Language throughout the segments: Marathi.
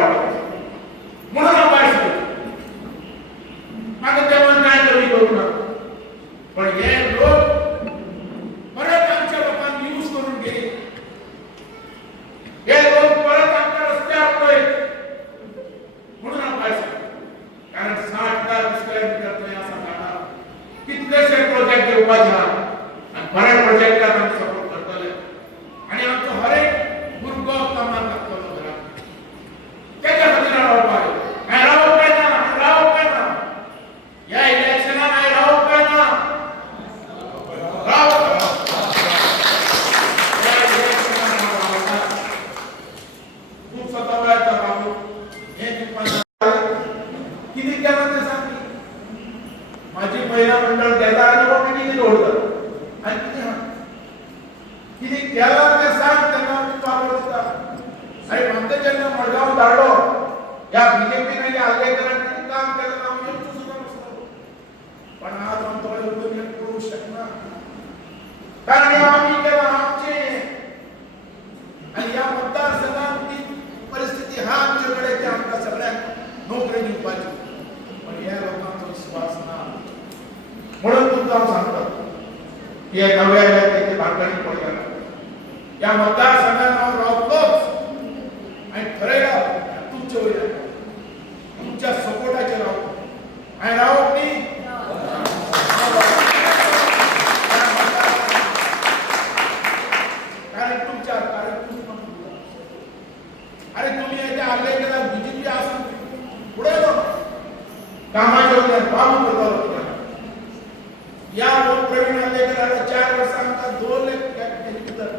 वाढवायचं म्हणून आपण आता तेव्हा काय कमी करू नका. पण हे लोक परत आमच्या लोकांनी यूज करून गेले. हे लोक परत आमच्या रस्त्यावर म्हणून आपण कारण 60,000 स्क्वेअर मीटर असा काढा कितलेशे प्रोजेक्ट येवपाचे आणि बऱ्या प्रोजेक्टाक आमी सपोर्ट करतले आणि आमचो हर एक भुरगो कामाक लागतलो घरात तेच्या खातीर रावपाक हांवें रावप काय ना रावप काय ना ह्या इलेक्शनाक हांवें रावप काय ना रावप खूब सतावला येता बाबू हे कितें केलां तें सांग. माझी महिला मंडळ घेता आनी बाबा कितें दवरता आनी कितें केलां तें सांग तेन्ना आमी पावर दिता. आनी आमकां जेन्ना मडगांव धाडलो ह्या बीजेपीन आनी आल्लेकरान कितें काम केलें ना हांव येवचो सुद्दां नासलो. पण आज आमचो कडेन पळोवंक शकना कारण हें आमी केलां आमचें. आनी ह्या मतदारसंघात ती परिस्थिती हा आमचे कडेन की आमकां सगळ्यांक नोकरी दिवपाची. पण ह्या लोकांचो विश्वास ना म्हणून तुमकां हांव सांगता की हे नव्या तेचे भानगडी पडलेला ह्या मतदारसंघात हांव रावतलोच हांवें ठरयलां तुमचे वयल्यान तुमच्या सपोर्टाचेर रावतलो. हांवें रावप न्ही कारण तुमच्या अरे तुम्ही याच्या आले गेला बीजेपी असून पुढे कामाच्या वयल्यान काम करतालो या लोक प्रवीण आलेकराला 4 वर्सां आमकां 2 लाख केले भितर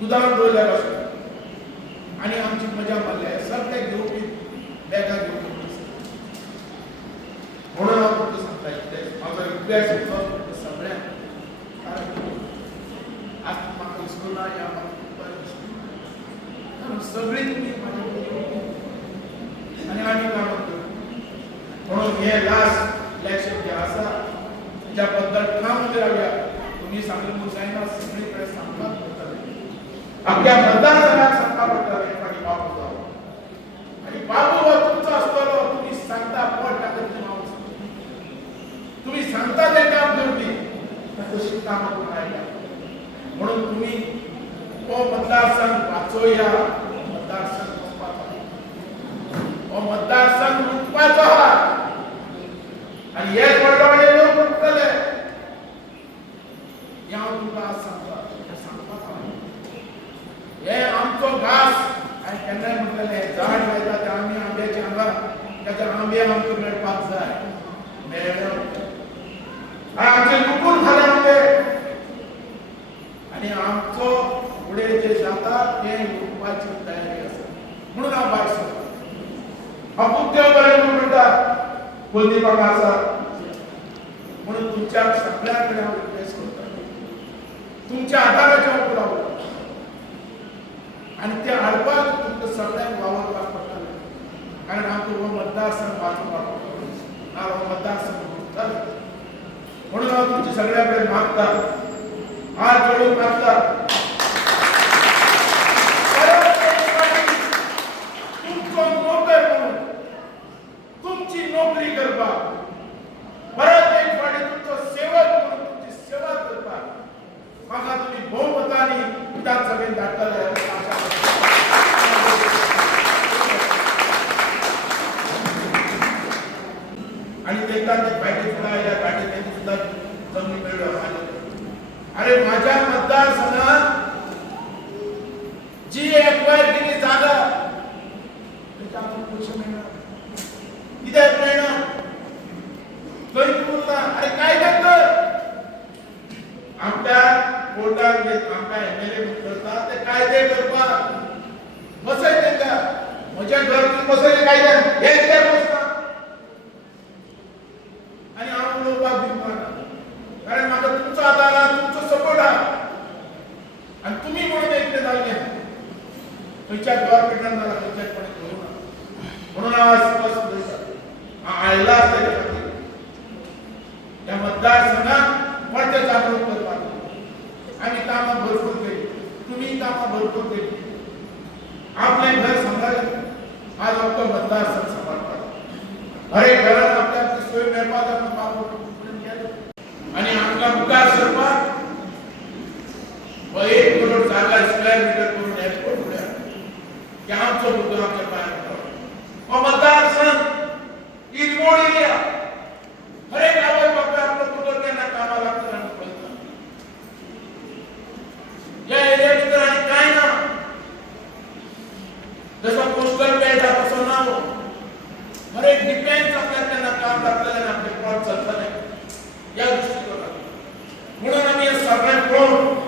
दुदान दवरल्या पासून आनी आमची मजा मारल्या सगळे घेवपी बॅगा घेवपी म्हणून हांव तुमकां सांगता इतलेंच म्हाजो रिक्वेस्ट सगळ्यांक आज म्हाका विसरूना या सगळी तुम्ही आणि आम्ही काम करतो म्हणून हे लास्ट इलेक्शन जे आसा त्या बद्दल ठाम उबे रावया. तुम्ही सांगले म्हणून जायना सगळीकडे सांगपाक पडटलें आपल्या मतदारसंघात सांगपाक पडटलें आनी बाबू जावो आनी बाबू हो तुमचो आसतलो. तुम्ही सांगता पोट टाकत तुम्ही सांगता ते काम करपी तशी कामां करून आयल्या म्हणून तुम्ही हो मतदारसंघ वाचोवया. मतदारसंघ हो मतदारसंघ लुटपाचो आहा आनी हे व्हडले लोक लुटतले हें हांव तुमकां आज सांगता. हे आमचो घास हांवें केन्नाय म्हणटलें झाड लायता ते आमी आंब्याचे हांगा ताचे आंबे आमकां मेळपाक जाय मेळना आमचे लुटून खाले आंबे आनी आमचो फुडें जे जाता तें लुटपाची तयारी आसा म्हणून हांव भायर सरता. हांव खूब देव बरें म्हणटा कुलदीपाक आसा म्हणून तुमच्या सगळ्या कडेन हांव रिक्वेस्ट करता तुमच्या आदाराचेर हांव रावता आनी ते हाडपाक तुमकां सगळ्यांक वावरपाक पडटलें कारण आमकां हो मतदारसंघ वाचोवपाक पडटलो हो मतदारसंघ उरतलो. म्हणून हांव तुमच्या सगळ्या कडेन मागता हात जोडून मागता तुमचो नोकर म्हणून तुमची नोकरी करपाक परत एक फावटी तुमचो सेवक म्हणून तुमची सेवा करपाक म्हाका तुम्ही भोवमतांनी विधानसभेत धाडटले आशा आणि तेका ते फायदे सुद्धा आयल्या गाडी त्यांनी सुद्धा जमनी मेळ्ळ्यो. अरे माझ्या मतदारसंघात जी एक्वायर केली जागा त्याच्या आपण पैसे मिळणार कित्याक मिळणार खंय उरला. अरे काय करता आमच्या कोर्टात आमकां एमएलए करता ते कायदे करपाक बसय तेंका म्हज्या घर बसयले कायद्यान हे कित्याक बसता आनी हांव उलोवपाक भिवना कारण म्हाका तुमचो आदार आहा तुमचो सपोर्ट आहा आनी तुमी म्हणून एकटे जाल्ले खंयच्या गव्हर्नमेंटान जालां खंयच्याच कोणी करूना म्हणून हांव स्पश्ट उलयतां हांव आयला तेच्या खातीर ह्या मतदारसंघात परते जागृत करपाक आमी कामां भरपूर केली तुमी कामां भरपूर केली आपले घर सांभाळले आज आपलं मतदारसंघ सांभाळतात अरे घरात आपल्या सोय निर्माता आणि आमचा विकास सर्वात 1 करोड जागा स्क्वेअर मीटर करून एअरपोर्ट उड्या की आमचं मुद्दा आमच्या पायात मतदारसंघ इरमोड एरिया हर एक गावात बाबा आपलं मुद्दा त्यांना कामाला लागतं या एरियामध्ये तर आणि काय ना जसं कोस्टल बेल्ट असं नाव हर एक डिफेन्स आपल्याला त्यांना काम लागतं आणि आपले प्लॉट चालतं नाही या दृष्टीकोनात म्हणून आम्ही या सगळ्यांकडून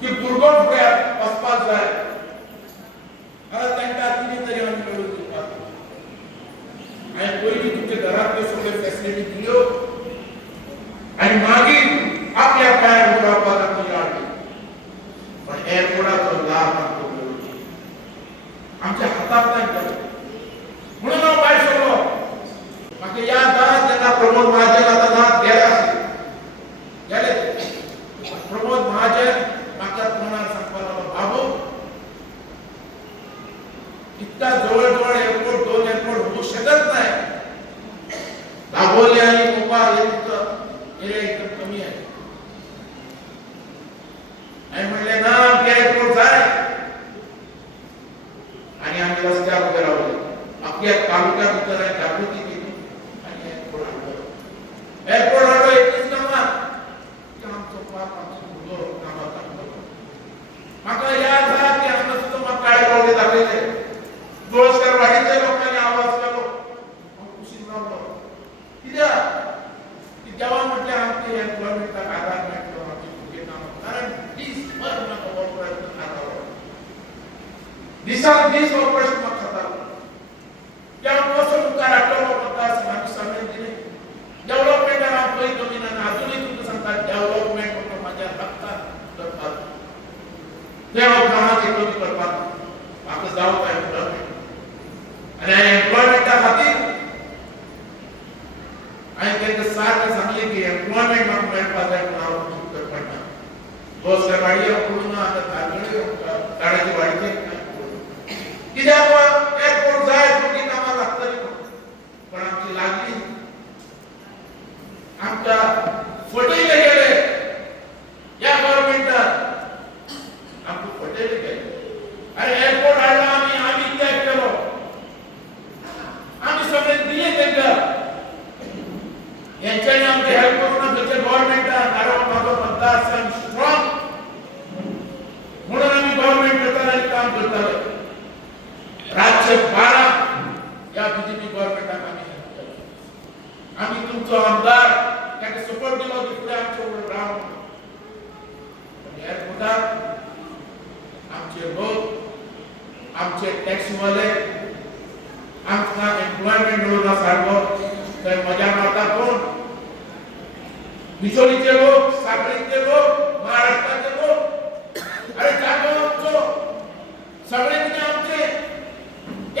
की दुर्गम पुढ्यात आसपास जाय आता त्यांच्या कितीतरी आम्ही मिळवून देऊ आणि कोणी तुमच्या घरातले सगळे फॅसिलिटी दिलो आणि मागील आपल्या पायावर उभा राहिली पण एअरपोर्टाचा लाभ आपण आमच्या हातात नाही म्हणून आम्ही काय सांगलो मागे या दात त्यांना प्रमोद महाजन आता दात गेला गेले प्रमोद महाजन मागच्या होणार संपादक बाबू इतका जवळ एअरपोर्ट 2 एअरपोर्ट होऊ शकत नाही दाभोळी आणि भोपाळ हे एरिया एकदम कमी आहे आणि म्हणले ना एअरपोर्ट जाय आणि आम्ही रस्त्यावर उभे राहू आपल्या तालुक्यात उतर जागृती केली आणि एअरपोर्ट आलो एकच कामात की आमचं पाप आमचं मुलं कामात माका याद आहे की आम्ही सुद्धा मग काय बोलले दाखवले दोळसकर वाडीच्या लोकांनी आवाज केलो खुशी झालो की जेव्हा म्हटले आमचे एम्प्लॉयमेंटचा आधार भेटलो आमचे कुठे काम कारण 30 वर नका ऑपरेशन आधार दिस ऑपरेशन मग खाता त्या कसं उतार आटलो मतदार आम्ही सगळे दिले डेव्हलपमेंट आपली जमीन आणि अजूनही तुम्ही सांगतात डेव्हलपमेंट होतं माझ्या हक्कात करतात तेव्हा कामाचे कमी करतात आपण जाऊ काय आणि एम्प्लॉयमेंटच्या खातीर आणि त्यांचे साथ सांगले की एम्प्लॉयमेंट मागून पाहिजे नाव पडणार दोस्त गाडी पडून आता धारगडी गाड्याची वाढीचे किती आपण एअरपोर्ट जाय कुठे कामा लागतं पण आमची लागली आमच्या फटेले गेले या गव्हर्नमेंटात आमचे फटेले गेले अरे एअरपोर्ट आला आम्ही त्याग केलो आम्ही सगळे दिले त्यांना यांच्याने आमची हेल्प करून त्याचे गव्हर्नमेंटात आरोप माझा मतदारसंघ स्ट्रॉंग म्हणून आम्ही गव्हर्नमेंट करताना काम करतो राज्य 12 या बीजेपी गव्हर्नमेंटात आम्ही तुमचा आमदार त्याने सपोर्ट दिला होता पुढे आमच्या राम एअरपोर्टात आमचे लोक आमचे टॅक्सीवाले आमचा एम्प्लॉयमेंट मिळवला सारखं तर मजा मारता कोण बिचोलीचे लोक साखळीचे लोक महाराष्ट्राचे लोक अरे जागो सगळे आमचे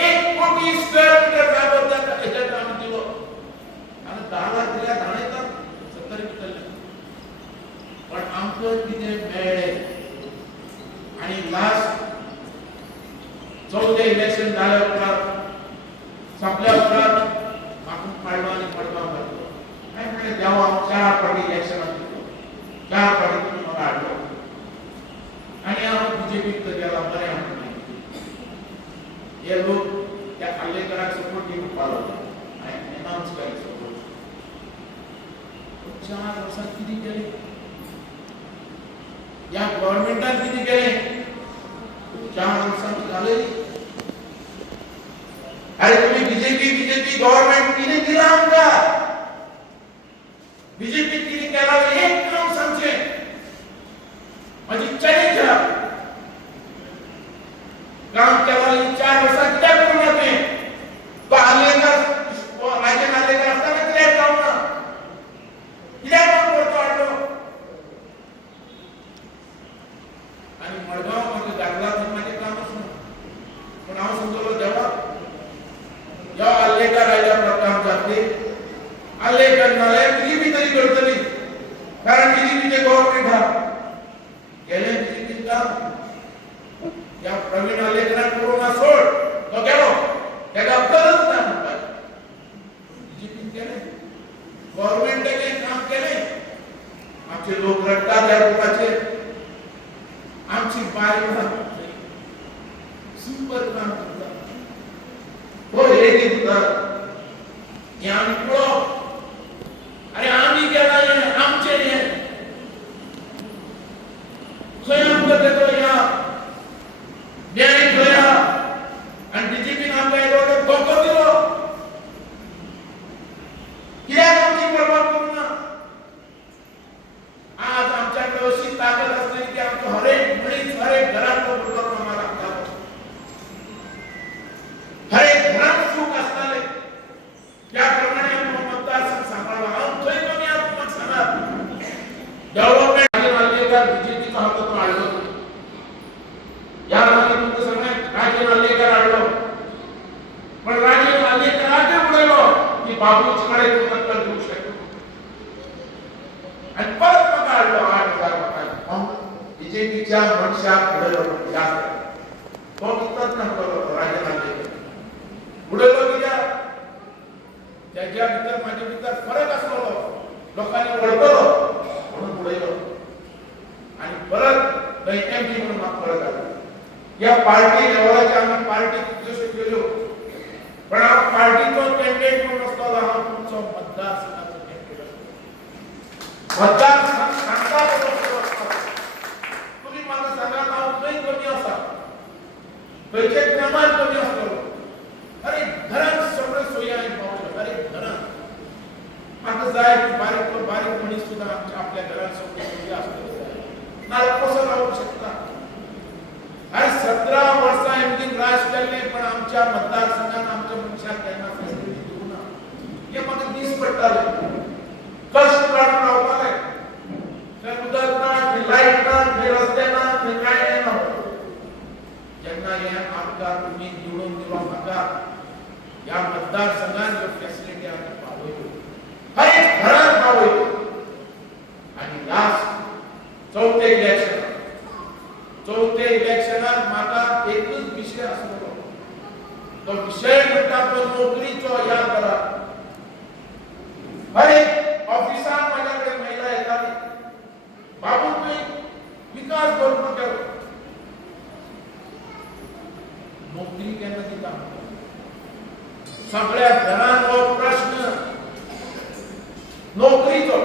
1 कोटी स्क्वेअर मीटर जागा त्याच्यात आम्ही दिलो आणि 10 लाख दिल्या धाणे तर 70 मीटर पण आमचं तिथे मिळाले आणि लास्ट 14 इलेक्शन झाल्या उपरांत संपल्या उपरांत आपण पाडवा आणि पडवा करतो काय म्हणजे जेव्हा 4 पार्टी इलेक्शन असतो 4 पार्टी तुम्ही मला आठवतो आणि आपण बीजेपीत गेला बरे म्हणतो हे लोक त्या खाल्लेकरांना सपोर्ट घेऊन पाळवतात आणि अनाउन्स करायचं सपोर्ट 4 वर्षात किती केले या गव्हर्नमेंटात किती केले 4 वर्षात झाले अरे तुम्ही बीजेपी गव्हर्नमेंट किती दिला आमका बीजेपी किती केला एक काम सांगते माझी चॅलेंज काम केला 4 वर्षात किती करून होते तो आलेकर राज्य आलेकर असताना किती काम ना किती काम करतो आलो आणि मडगाव मध्ये दाखला माझे कामच नाही पण नाव समजलं जेव्हा आलेकर राजा प्रकार जाते आलेकर नाले बीजेपी तरी करतली कारण बीजेपीचे गव्हर्नमेंट हा गेले बीजेपी का या प्रवीण आलेकरांना कोरोना सुपर काम करतात तो हे देतात या आम्ही अरे आम्ही केला आमचे हे स्वयं देतो या न्याय जोया आणि बीजेपी नाम काय दोघं धोका दिलो किती आमची प्रभाव करू ना आज आमच्याकडे अशी ताकद असते की आमचं हरेक मुलीच हरेक घरात प्रोग्राम आम्हाला लागतात हरेक घरात सुख असणारे त्याप्रमाणे मतदारसंघ सांभाळला आमचंही कमी आज मग सांगा डेव्हलपमेंट नालेकर बीजेपीचा होता तो आढळलो या रात्री तुमचं सांगणं राजे नालेकर आढळलो पण राजे नालेकर आगे उडलो की बाबूचकडे तो टक्कर देऊ शकतो आणि परत मग आढळलो 8,000 मतांनी बीजेपीच्या मनशा पुढे जास्त तो कितपत नव्हता राजे नालेकर उडलो की त्याच्या भीतर माझ्या भीतर फरक असलो लोकांनी ओळखलो म्हणून उडलो आणि परत दैत्यांची म्हणून माफ परत आलो या पार्टी लेवलच्या आम्ही पार्टी घोषित केलो पण हा पार्टीचा कॅन्डिडेट म्हणून असताना हा तुमचा मतदारसंघाचा कॅन्डिडेट मतदारसंघ सांगता तुम्ही मला सांगा नाव काही कमी असा पैसे प्रमाण कमी असतो अरे घरात सगळं सोयी आहे पाहू अरे घरात आता जाय बारीक मणी सुद्धा आपल्या घरात सगळं सोयी असतो नाला कसं राहू शकता अरे 17 वर्ष एमडी राजकारणी पण आमच्या मतदारसंघात आमच्या मनशा त्यांना फॅसिलिटी देऊ ना हे मला दिस पडताले कष्ट काढून राहताले त्या उदक ना ते लाईट ना ते रस्ते ना ते काय नाही ना ज्यांना या आमदार तुम्ही निवडून दिला मागा या मतदारसंघात जो फॅसिलिटी आम्ही पावलो हर घरात पावलो आणि लास्ट चौथे इलेक्शनात माका एकच विषय असलो तो विषय म्हणता तो नोकरीचो याद करा अरे ऑफिसात माझ्याकडे महिला येतात बाबू तुम्ही विकास भरपूर करो नोकरी केव्हा दिता सगळ्या घरांवर प्रश्न नोकरीचो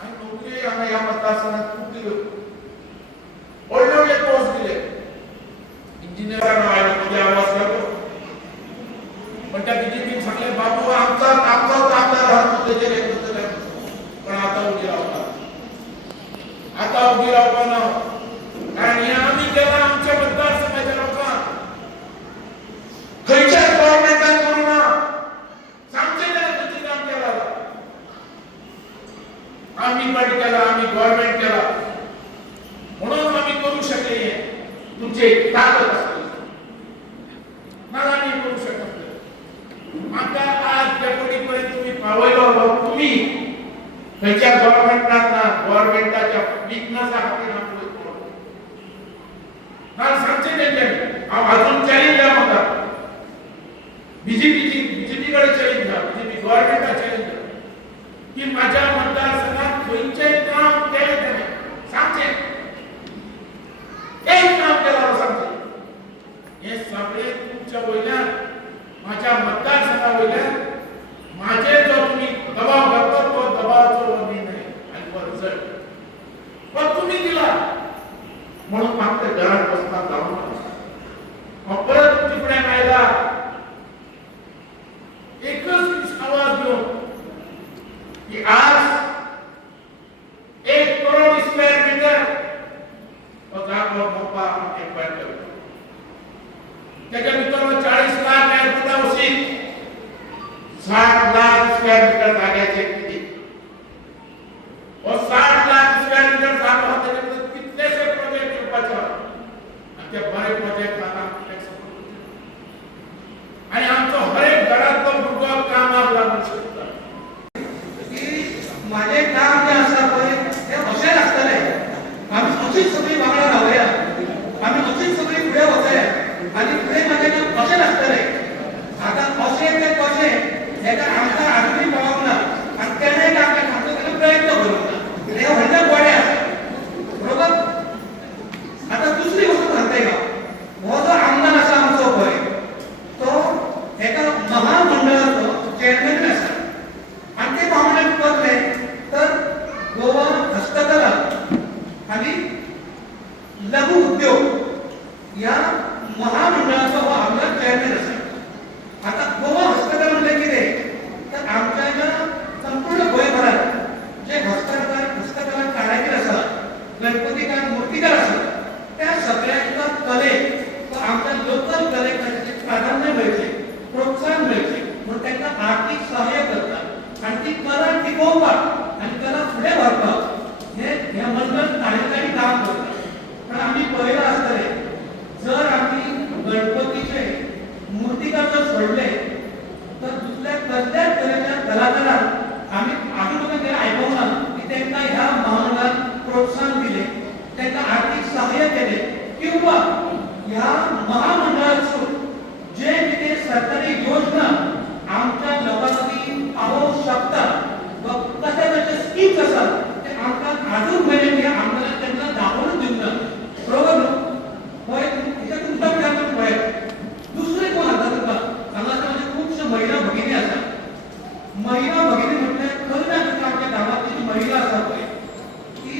आणि नोकरी आम्ही या मतदारसंघात खूप दिलो ओळखले पोस्ट दिले इंजिनियरांना माझी आवाज करतो पण त्या बीजेपी सांगले बाबू आमचा आमदार राहतो त्याचे पण आता उभी राहता ना कारण हे आम्ही केला आमच्या मतदारसंघाच्या लोकांना खयच्या गव्हर्नमेंटान करू ना सांगते त्याला किती काम केला आम्ही पण केला आम्ही गव्हर्नमेंट केला म्हणून आम्ही करू शकले तुमचे ताकद असते मला आम्ही करू शकत आता आज डेप्युटीपर्यंत तुम्ही पावलो तुम्ही खयच्या गव्हर्नमेंटाच्या विकनेस हाती ना सांगते त्यांच्या अजून चॅलेंज द्या म्हणतात बीजेपीकडे चॅलेंज द्या बीजेपी गव्हर्नमेंटला चॅलेंज द्या की माझ्या मतदारसंघात खयचे काम केले त्याने सांगते एक काम केलं सांगते हे सगळे तुमच्या वयल्यान माझ्या मतदारसंघा वयल्यान माझे जो तुम्ही दबाव करतो तो दबावाचो निर्णय आणि रिझल्ट पण तुम्ही दिला म्हणून फक्त घरात बसता जाऊन परत तिकडे नाहीला एकच आवाज घेऊन की आज 1 करोड स्क्वेअर मीटर मोपा एक्वायर करतो त्याच्या मित्रांनो 40 लाख आहे उशीत 60 लाख स्क्वेअर मीटर जागेचे किती और 60 लाख स्क्वेअर मीटर जागा होते कितनेसे प्रोजेक्ट रूपाचे आणि ते बरे प्रोजेक्ट आणि आमचं हरेक घरात तो काम लागू शकतात माझे काम जे असतात ते असे असतले आम्ही अशीच सगळी वागणं राहूया आम्ही अशीच सगळी पुढे होते आणि पुढे माझे महामंडळाचा हो आमदार चेअरमॅन असा. आता गोवा हस्तकला म्हणजे किती तर आमच्या ज्या संपूर्ण गोयभरात जे हस्तकला कारागीर असतात, गणपतीकार मूर्तिकार असतात, त्या सगळ्यांच्या कलेक व आमच्या लोकल कलेक प्राधान्य मिळते, प्रोत्साहन मिळते, म्हणून त्यांना आर्थिक सहाय्य करतात आणि ती कला टिकवतात आणि कला पुढे वाढतात हे मंडळ काही काम करतात. पण आम्ही पहिला असतले जर आम्ही गणपतीचे मूर्तिकार जर सोडले तर दुसऱ्या कसल्याच कलेच्या कलाकारांना आम्ही अजून ऐकवणार की त्यांना ह्या महामंडळात प्रोत्साहन दिले, त्यांना आर्थिक सहाय्य केले किंवा ह्या महामंडळातून जे तिथे सरकारी योजना आमच्या लोकांसाठी पाहू शकतात व कशा स्कीम्स असतात ते आमच्या अजून महिन्यात आम्हाला त्यांना दाखवून देऊन बरोबर होय. तुमचा विचार होय. दुसरे कोण असतात सांगायचं म्हणजे खूपशा महिला भगिनी असतात. महिला भगिनी म्हटलं खरं नाही आमच्या गावातली जी महिला असतात ती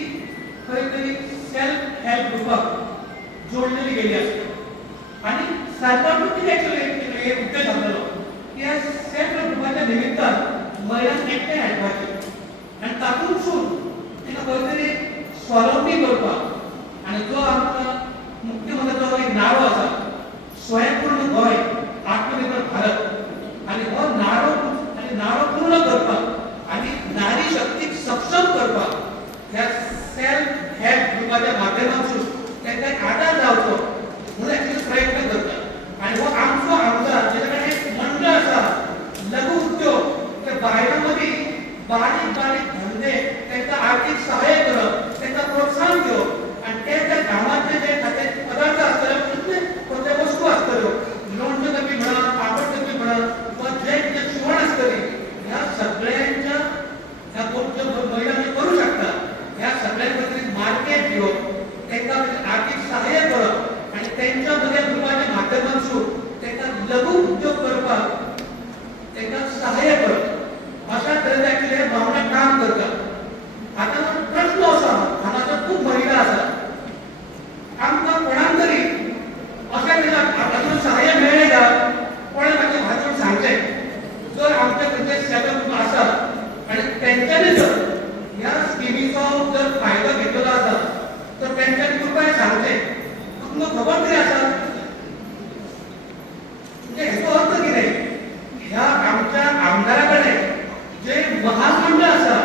काहीतरी सेल्फ हेल्प ग्रुपात जोडलेली गेली असते आणि सरकारने ऍक्च्युअली एक उद्देश आपल्याला की या सेल्फ ग्रुपाच्या निमित्तानं महिलांना एकटे ऐकवायचे आणि तातून सून तिला काहीतरी स्वावलंबी करपाक आणि जो आमचा मुख्यमंत्र्याचा एक नारो असा स्वयंपूर्ण गोय आत्मनिर्भर भारत आणि हो नारो पूर्ण करपाक आणि नारी शक्तीक सक्षम करपाक या सेल्फ हेल्प ग्रुपाच्या माध्यमातून त्यांना आधार जावचो म्हणून ऍक्च्युअली प्रयत्न करतात. आणि हो आमचो आमदार ज्याच्याकडे एक मंडळ असा लघु उद्योग त्या बाहेरमध्ये बारीक धंदे त्यांचा आर्थिक सहाय्य करप, त्यांना प्रोत्साहन देवप आणि त्या गावातले जे खाते पदार्थ असतात कोणत्या वस्तू असतात लोणचं कमी म्हणा, पापड कमी म्हणा किंवा जे शिवण असतली ह्या सगळ्यांच्या ह्या कोणत्या महिलांनी करू शकतात ह्या सगळ्यांबद्दल मार्केट घेऊन त्यांना आर्थिक सहाय्य करप आणि त्यांच्यामध्ये ग्रुपाच्या माध्यमातून त्यांना लघु उद्योग करपाक त्यांना सहाय्य करप अशा तऱ्हेचे हे भावना काम करतात. आता प्रश्न असा हांगासर खूप महिला असतात आमकां कोणाक तरी अशा तरेन सहाय्य मेळ्ळें का कोणाक ताचे हातून सांगचें जर आमच्या खंयचे सेल्फ ग्रुप आसात आणि तेंच्यांनी जर ह्या स्किमीचो जर फायदो घेतलेलो आसा तर तेंच्यांनी कृपया सांगचें. तुमकां खबर तरी आसा म्हणजे हेचो अर्थ कितें ह्या आमच्या आमदारा कडेन जे महामंडळ आसा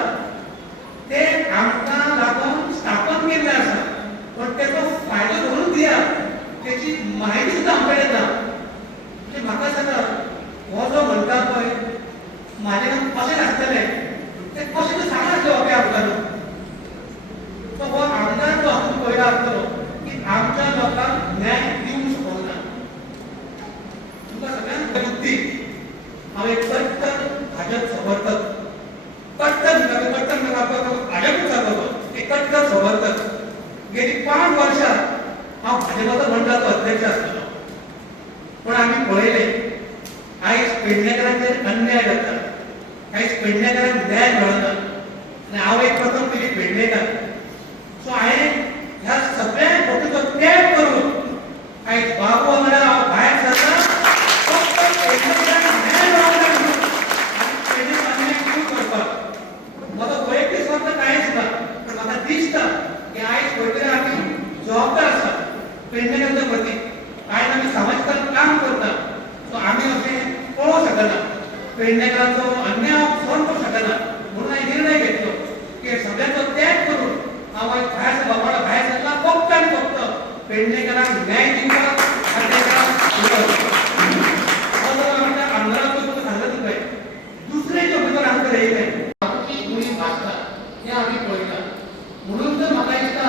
ते आमकां लागून स्थापन केल्ले आसा पण तेचो फायदो धरून दियात तेची माहिती सुद्दां आमचे कडेन ना. म्हणजे म्हाका सांगा हो जो म्हणटा पळय म्हाजे कशें आसतलें ते कशें तें सांगात ओके आमकां तो हो आमदार जो आपूण पळयला आसतलो की आमच्या लोकांक न्याय दिवंक शकना. तुमकां सगळ्यांक बुद्धी हांव एक कट्टर भाजप समर्थक भाजपच जातो एक कट्टर समर्थक गेली 5 वर्षां हांव भाजपाचो मंडळाचो अध्यक्ष आसतलो पण आमी पळयले आयज पेडणेकरांचेर अन्याय जाता, आयज पेडणेकरांक न्याय मेळना आनी हांव एक प्रथम तुजी पेडणेकार सो हांवें ह्या सगळ्या गोश्टीचो त्याग करून आयज बाबू वांगडा हांव भायर सरता फक्त पेडणेकरांक न्याय मेळोंक जाय म्हणून आनी पेडणेकरांक न्याय करपाक म्हजो वैयक्तीक स्वार्थ कांयच ना पण म्हाका दिसता की आयज खंय तरी आमी जबाबदार आसा पेडणेकरांच्या प्रती आयज आमी समाजकारण काम करता सो आमी अशें पळोवंक शकना पेडणेकरांचो अन्याय सहन करूंक शकना म्हणून हांवें निर्णय घेतलो की सगळ्यांचो त्याग करून हांव आयज भायर बाबाडा भायर सरला फक्त आनी फक्त पेडणेकरांक न्याय दिवपाक आमदाराचो सांगत तुका दुसरे जे उमेदवार आमकां येयले मुली भासता हे आमी पळयता म्हणून तर म्हाका दिसता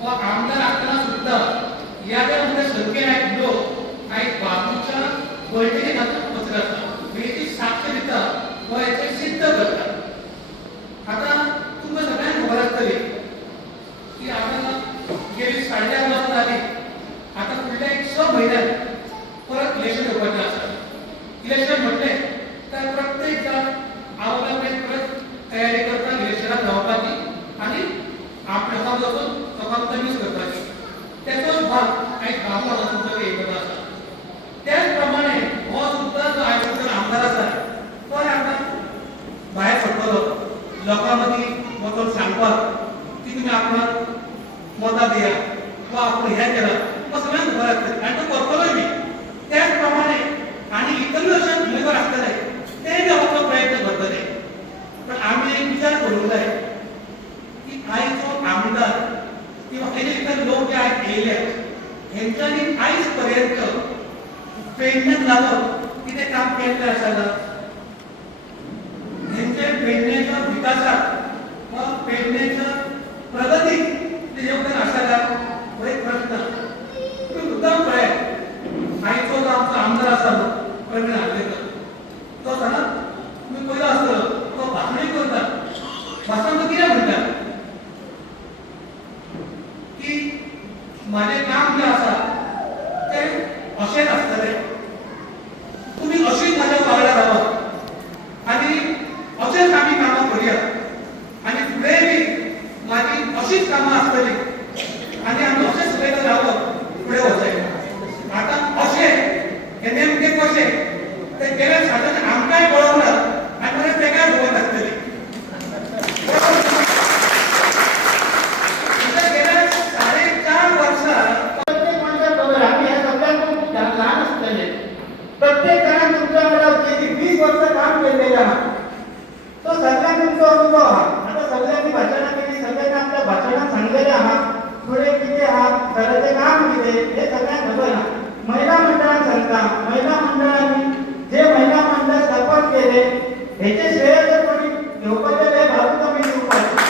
हो आमदार आसतना सुद्दां ह्या ज्या संख्येन लोक आयज बाबूच्या बैठकीत वचत आसा हेची साक्ष दिता पर्यंत पेडण्यात लागत किती काम केलेलं असायला त्यांचे पेडण्याच्या विकासात व पेडण्याच्या प्रगतीत योगदान असायला एक प्रश्न तुम्ही मुद्दाम काय आईचा जो आमचा आमदार असताना प्रवीण आंबेडकर तो सांगा तुम्ही पहिला असतं तो भाषणे करतात भाषण तर किती म्हणतात की माझे काम जे असा ते असेच असतले तुम्ही अशीच माझ्या वागड्या राहा आणि असेच आम्ही कामं करूया आणि पुढे बी माझी अशीच कामं असतली आणि आम्ही असेच सगळे राहावं पुढे होत आता असे हे नेमके कसे ते गेल्या साधारण आमकाय कळवलं आणि मला ते काय बोलत असतली गेल्या 4.5 वर्षात प्रत्येक माणसाबरोबर आम्ही या सगळ्यांकडून लहान असलेले प्रत्येक जण तुमच्याकडे किती 20 वर्ष काम केलेले आहात तो सगळ्यांना तुमचा अनुभव आहात आता सगळ्यांनी भाषणं केली सगळ्यांना आपल्या भाषणात सांगलेले आहात पुढे किती आहात घराचे काम किती हे सगळ्यांना खबर आहे महिला मंडळात सांगता महिला मंडळांनी जे महिला मंडळ स्थापन केले ह्याचे श्रेय जर कोणी घेवपाचे ते भाऊ कमी देऊ पाहिजे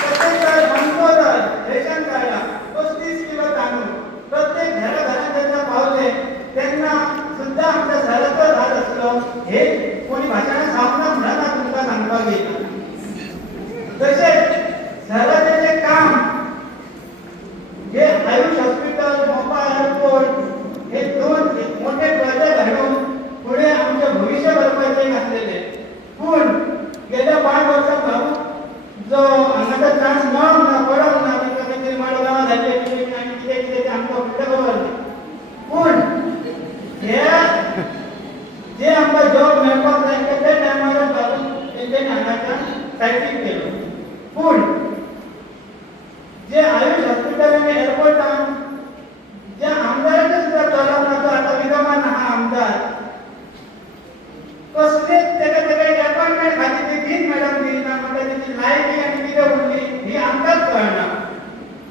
प्रत्येक अंत्योदय रेशन कार्ड 35 किलो तांदूळ प्रत्येक घराघरात त्यांना पावले त्यांना सुद्धा आमच्या सरकार राहत असलं हे कोणी भाषणात सामना म्हणा तुमचा सांगता येईल तसेच सरकारचे काम जे आयुष हॉस्पिटल मोपा एअरपोर्ट हे 2 मोठे प्रोजेक्ट घडवून पुढे आमचे भविष्य घडवायचे असलेले पण गेल्या 5 वर्षात भाऊ जो अंगाचा त्रास न पडत ना कधीतरी माडगाव झाले आणि किती किती आमचं बरोबर पण जे आमचा जॉब मेळपाक जाय त्या टायमार भाऊ त्यांच्या नानाच्या सायटीक केलो पण जे आयुष हॉस्पिटल आणि एअरपोर्टान ज्या आमदारांचे सुद्धा चालवण्याचा आता विद्यमान हा आमदार कसले त्याच्या अपॉइंटमेंट खाली ते तीन मॅडम दिली म्हणजे त्याची लायकी आणि किती उरली ही आमदार कळणार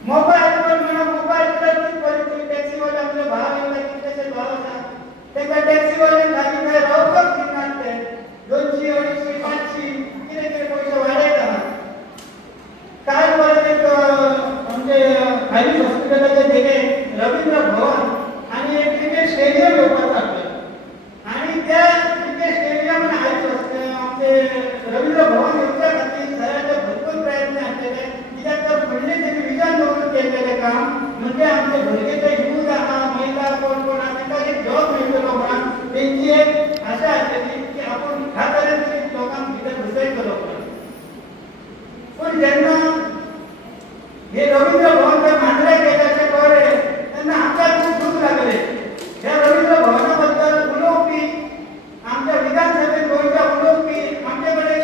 मोबाईल म्हणून मोबाईल परिस्थिती टॅक्सीवाले आपले भाव येतात किती भाव असतात त्या टॅक्सीवाले खाली काय रोकड घेणार ते 200 250 500 किती पैसे वाढायचा काय परत एक म्हणजे आयुष हॉस्पिटलचे दिले रवींद्र भवन आणि एक क्रिकेट स्टेडियम उभं टाकलं आणि त्या क्रिकेट स्टेडियम आणि आयुष आमचे रवींद्र भवन यांच्या खातीर सरांचे भरपूर प्रयत्न असलेले कित्याक तर पडले त्यांनी विचार करून केलेले काम म्हणजे आमचे भुरगे यूथ आहा महिला कोण कोण आहा त्यांना एक जॉब मेळटलो म्हणून त्यांची एक आशा आसलेली की आपण ह्या तरेन लोकांक भितर घुसयतलो पण जेन्ना हे रवींद्र भवनच्या मांजरे गेल्याचे कळले त्यांना आमच्या खूप दुःख लागले या रवींद्र भवनाबद्दल उलोवपी आमच्या विधानसभेत गोंयच्या उलोवपी आमच्याकडे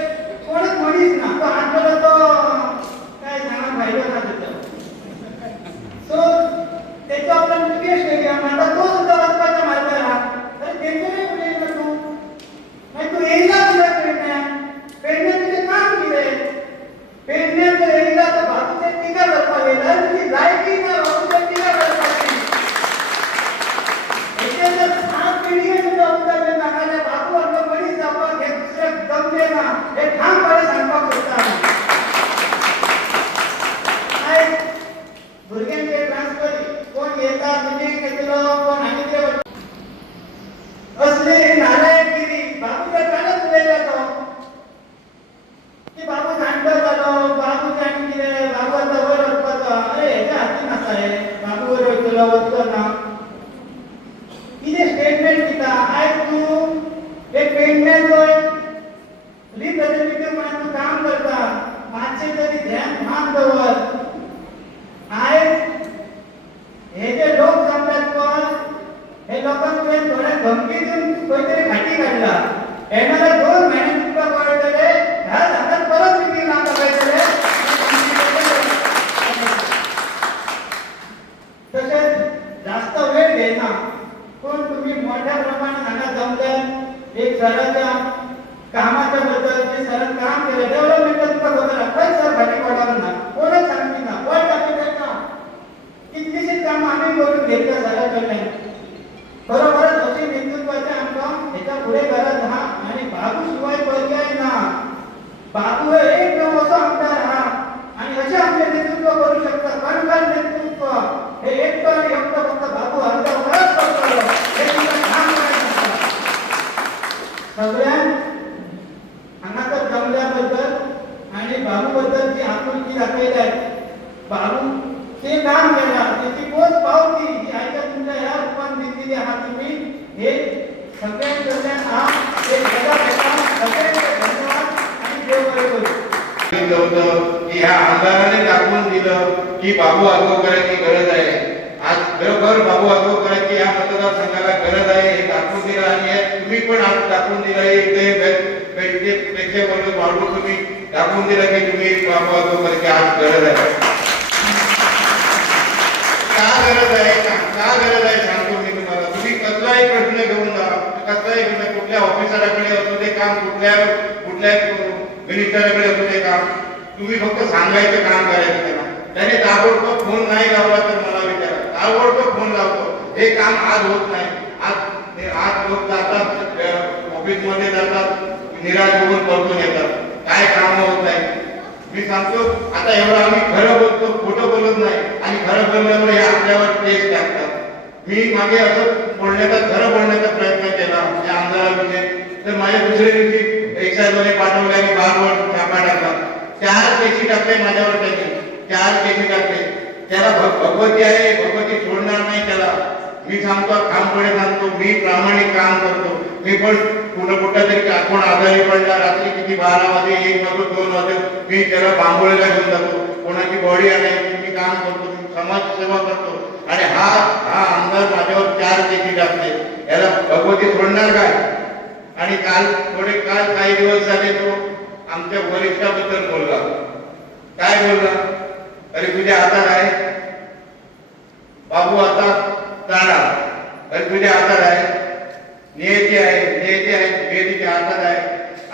कोणीच मनीस ना तो आठवला तो काय सांगा भायलो ना त्याचा सो त्याचा आपला क्रिकेट स्टेडियम आता तो सुद्धा वचपाचा मार्ग आहा तर तेंचेय उलयलो तू मागीर तू येयला तुला पेडण्यां तुजें काम कितें पेडण्यां येयला तर बापूचे टिका करपाक येयला तुजी लायकी ना बापूचे टिका करपाची हेचे जर 7 पिढये सुद्धा उरले नाजाल्यार बापू आपलो मनीस जावपाक हे दुसऱ्याक जमले ना हे ठामपणे सांगपाक सोदता आयज भुरग्यांचे ट्रान्सफर कोण येता मिटींग घेतलो कोण आनी कितें असली नालायकगिरी बापूच्या कानात उलयला तो की बाबू जाणटो जालो बाबूचे आनी कितें बाबू आतां वयर वचपाचो अरे हेच्या हातीन आसा हे बाबू वयर वयतलो वचलो ना कितें स्टेटमेंट दिता आयज तूं एक पेडण्याचो रिप्रेझेंटेटिव्ह म्हणून तूं काम करता मातशें तरी ध्यान मान दवर आयज हे जे लोक जमल्यात पळय हे लोकांक तुवें थोड्या धमकी दिवन खंय तरी फाटी काडला येणाऱ्या 2 म्हयन्यांनी तुका कळटले ह्या जाग्यार परत मिटींग नाका कळटले तशेंच जास्त वेळ घेयना पूण तुमी मोठ्या प्रमाणात हांगा जमल्यात एक सराच्या कामाच्या बद्दल जे सरान काम केलें डेव्हलपमेंटात तुका खबर आहा खंय सर फाटी पडलो ना कोणच सांगची ना वय दाखयता कितलीशीच कामां आमी करून सगळ्यांनी दरम्यान हा एक वेगळा प्रोग्राम सगळ्यांचे धन्यवाद आणि देव बरे करू. सांगितलं होतं की ह्या आमदाराने दाखवून दिलं की बाबू आगोकरांची गरज आहे. आज खरोखर बाबू आगोकरांची या मतदारसंघाला गरज आहे हे दाखवून दिलं आणि हे तुम्ही पण आज दाखवून दिलं. इथे प्रेक्षक वाढवून तुम्ही दाखवून दिलं की तुम्ही बाबू आगोकरांची आज गरज आहे. का गरज आहे का गरज आहे सांगतो मी तुम्हाला. तुम्ही कसलाही प्रश्न घेऊन जा, कसलाही प्रश्न कुठल्या ऑफिसराकडे असू दे काम, कुठल्या मिनिस्टरकडे असू दे काम, तुम्ही फक्त सांगायचं काम करायचं त्याला. त्याने ताबडतोब फोन नाही लावला तर मला विचारा, ताबडतोब फोन लावतो. हे काम आज होत नाही. आज लोक जातात ऑफिसमध्ये जातात, निराश होऊन परतून येतात, काय काम होत नाही. मी सांगतो आता एवढं आम्ही खरं बोलतो, खोटं बोलत नाही आणि खरं बोलल्यावर हे आपल्यावर टेस्ट टाकतात. मी मागे असं बोलण्याचा खरं बोलण्याचा प्रयत्न केला या आमदाराविषयी, तर माझ्या दुसऱ्या दिवशी एक्साईजवाले पाठवले आणि बारवर छापा टाकला. 4 केसी टाकले माझ्यावर त्यांनी, 4 केसी टाकले. त्याला भगवती आहे, भगवती सोडणार नाही त्याला. मी सांगतो ठामपणे सांगतो, मी प्रामाणिक काम करतो. मी पण कुठं तरी कोण आजारी पडला, रात्री किती 12 वाजे 1 वाजता 2 वाजता मी त्याला बांबोळीला घेऊन जातो. कोणाची बॉडी आणायची मी काम करतो, मी समाजसेवा करतो. आणि हा आमदार माझ्यावर 4 केसी टाकले. याला भगवती सोडणार काय? आणि काल काही दिवस झाले तो आमच्या वरिष्ठाबद्दल बोलला. काय बोलला? अरे तुझ्या हातात आहे बाबू, आता जाणार. अरे तुझ्या हातात आहे, नियती नियतीच्या हातात आहे.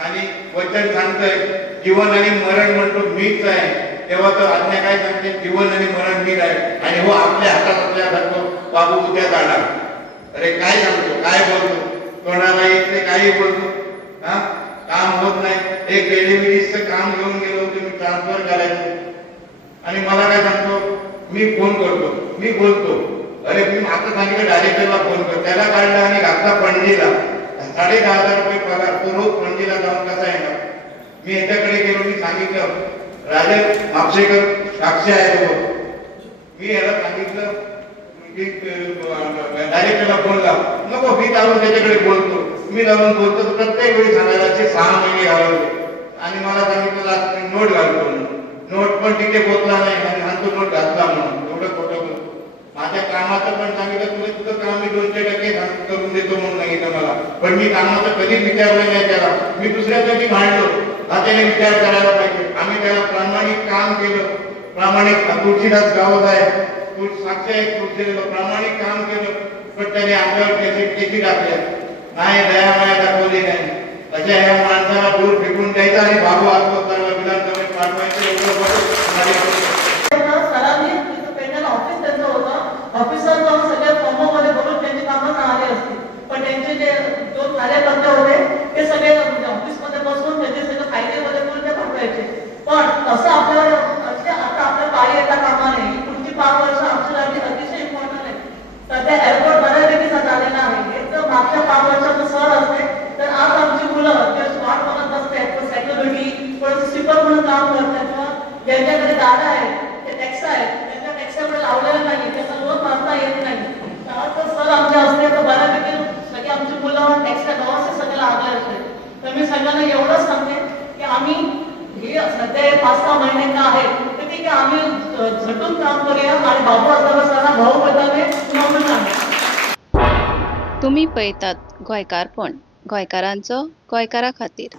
आणि वचन सांगतोय जीवन आणि मरण म्हणतो मीच आहे. तेव्हा तर आज्ञा काय सांगते? जीवन आणि मरण मीच आहे. आणि हो आपल्या हातात असल्यासारखं बाबू उद्या जाणार. अरे काय सांगतो, काय बोलतो, कोणाला येत नाही, काही बोलतो. हा काम होत नाही. एक डेलिव्हरीचं काम घेऊन गेलो होतो मी, ट्रान्सफर करायचं. आणि मला काय सांगतो, मी फोन करतो, मी बोलतो. अरे मी आता सांगितलं डायरेक्टरला फोन कर. त्याला काढला आणि घातला पणजीला. 10,500 रुपये पगार. तो रोज पणजीला जाऊन कसा येणार? मी याच्याकडे गेलो, मी सांगितलं राजन म्हापशेकर साक्षी आहे तो. मी याला सांगितलं डायरेक्टरला फोन लाव. नको, मी लावून त्याच्याकडे बोलतो. मी लावून बोलतो तर प्रत्येक वेळी सांगायला 6 महिने घालवले. आणि मला सांगितलं नोट घालतो. नोट पण तिथे पोचला नाही आणि हा तो नोट घातला म्हणून. एवढं खोटं बोलतो. माझ्या कामाचं पण सांगितलं, तुझं काम मी 200% करून देतो म्हणून सांगितलं मला. पण मी कामाचं कधीच विचारलं नाही त्याला. मी दुसऱ्यासाठी भांडलो. हा त्याने विचार करायला पाहिजे. आम्ही त्याला प्रामाणिक काम केलं. प्रामाणिक तुळशीदास गावात आहे, साक्ष आहे, तुळशीला प्रामाणिक काम केलं. पण त्याने आपल्यावर केसी टाकल्या. नाही, दयामाया दाखवली नाही. अशा ह्या माणसाला दूर फेकून द्यायचा आणि बाबू आत्महत्याला विधानसभेत पाठवायचं. ऑफिसर जाऊन सगळ्या फॉर्ममध्ये भरून त्यांची कामं आले असतील. पण त्यांचे जे 2 कार्यकर्ते होते ते सगळे ऑफिसमध्ये बसून त्याचे सगळे फायदेमध्ये करून ते पाठवायचे. पण असं आपल्याला आता आपल्या पायी येता कामा नये. पुढची 5 वर्ष आमच्यासाठी अतिशय इम्पॉर्टंट आहे. सध्या एअरपोर्ट बऱ्यापैकी झालेला आहे. हे जर मागच्या 5 वर्षाचं सहल असते तर आज आमची मुलं जे वाट बघत असतात, सेक्युरिटी थोडंसं स्वीपर म्हणून काम करतात, किंवा ज्यांच्याकडे दादा आहेत ते टॅक्स आहेत, त्यांच्या टॅक्सकडे लावलेलं नाही, त्याचा लोन भरता येत नाही. तर सर आमच्या असते तर बऱ्यापैकी सगळे आमची मुलं टॅक्सच्या गावाचे सगळे लागले असते. तर मी सगळ्यांना एवढंच सांगते की आम्ही हे सध्या 5-6 महिने का आहेत तर ठीक आहे, आम्ही झटून काम करूया आणि बाबू आजोबांना भाऊ बदलणे म्हणून सांगा. तुम्ही पळयतात गोंयकारपण, गोंयकारांचो गोंयकारा खातीर.